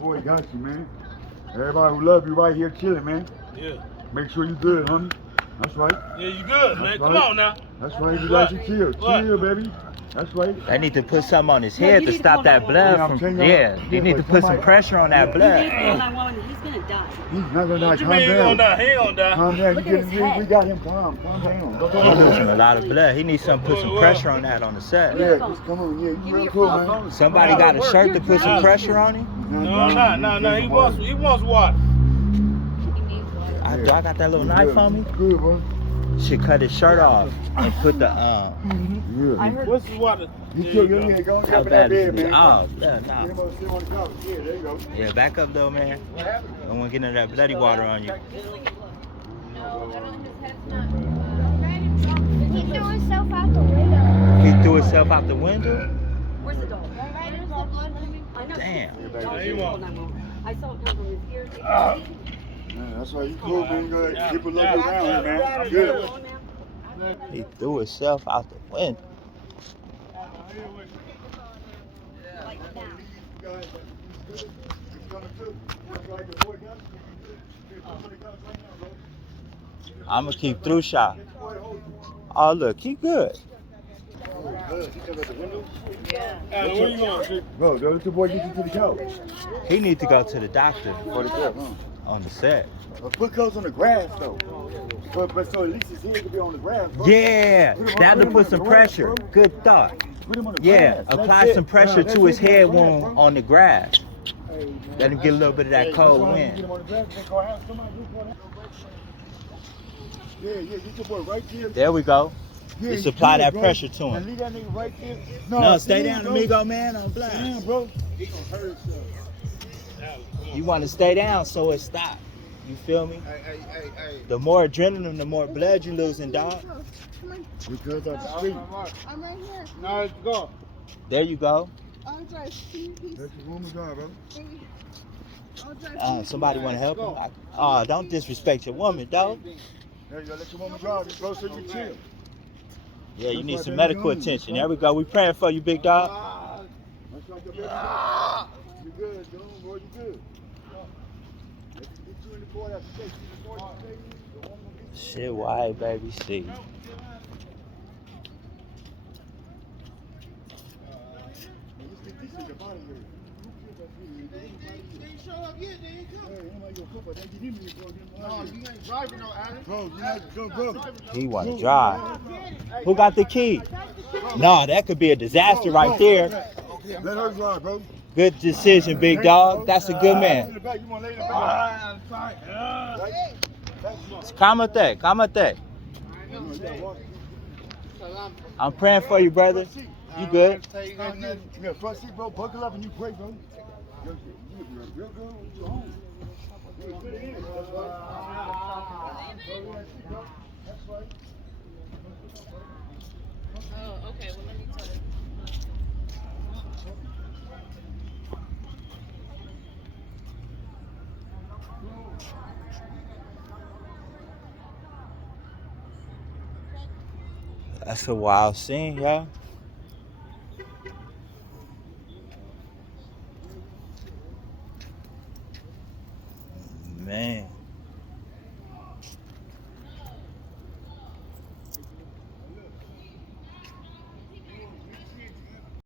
Boy, got you, man. Everybody who love you right here chilling, man. Yeah. Make sure you good, homie. That's right. Yeah, you good, man. That's Come right. on now. That's right. You got you chill. Chill, baby. That's right. They need to put something on his head to stop that blood from. Yeah, you need to put some pressure on that blood. He's gonna die. He's not gonna die. What you Calm mean he down. gonna die? He ain't gonna die. Calm down. Look You at his get head. we got him calm. Calm down. He's losing a lot of blood. He needs something to put some pressure on that on the set. Yeah, just come on. Yeah, you real cool, man. Somebody got a shirt to put some pressure on him. No. He wants water. I got that little knife on me. Good, bro. Should cut his shirt off and put the I heard What's his water? You took your head. Go how up in that bad is bed, it? man. Oh, yeah, Get no. him up, sit on the couch. Yeah, there you go. Yeah, back up though, man. I don't want to get into that bloody water on you. No, he threw himself out the window. He threw himself out the window? Where's the dog? I know. Damn. I saw it come from his ears. Man, that's why you cool, man. Go ahead. Keep a little bit around here, man. I'm good. He threw himself out the window. I'm gonna keep through shot. Oh look, he good. Where you going? Bro, go let your boy get you to the couch. He need to go to the doctor For the couch, huh? on the set. Put clothes on the grass, though. But so at least his head could be on the grass, bro. Yeah, that'll put some pressure. Good thought. Put him on the Yeah, grass. apply That's some it. pressure That's to his it. head Grass, wound bro. on the grass. Let him get a little bit of that cold That's why you wind. get him on the grass, they call out, somebody do call out. Yeah, get your boy right there. There we go. Yeah, Just you apply good, that bro. pressure to And him. leave that nigga right there. No, stay damn, down, bro. amigo, man. I'm Damn, blind. bro. He gonna hurt himself. You want to stay down so it stop. You feel me? Hey. The more adrenaline, the more blood you losing, dog. Because of the street. I'm right here. Now let's go. There you go. I'll drive. That's the woman's job, bro. I'll drive. Somebody want to help him? Oh, don't disrespect your woman, dog. There you go, let your woman drive. You go so you chill. Yeah, you need some medical attention. There we go. We praying for you, big dog. That's like the baby. You good, dude, boy, you good. If you get you in the boy, that's the case. The boy, the woman will get you. Shit, why, baby? See. Let's get this nigga out of here. They ain't show up yet. They ain't come. Hey, nobody gonna cook, but they get him in here, bro. No, you ain't driving no Alex. Bro, you not, bro. He want to drive. Who got the key? No, that could be a disaster right there. Let her drive, bro. Good decision, big dog. That's a good man. In the back, you wanna lay in the back? Kamate, kamate. I'm praying for you, brother. You good? Yeah, front seat, bro. Buckle up and you pray, bro. You're real good. You're home. You're good in. That's right. That's right. Oh, okay. Well, let me tell you. That's a wild scene, y'all. Man.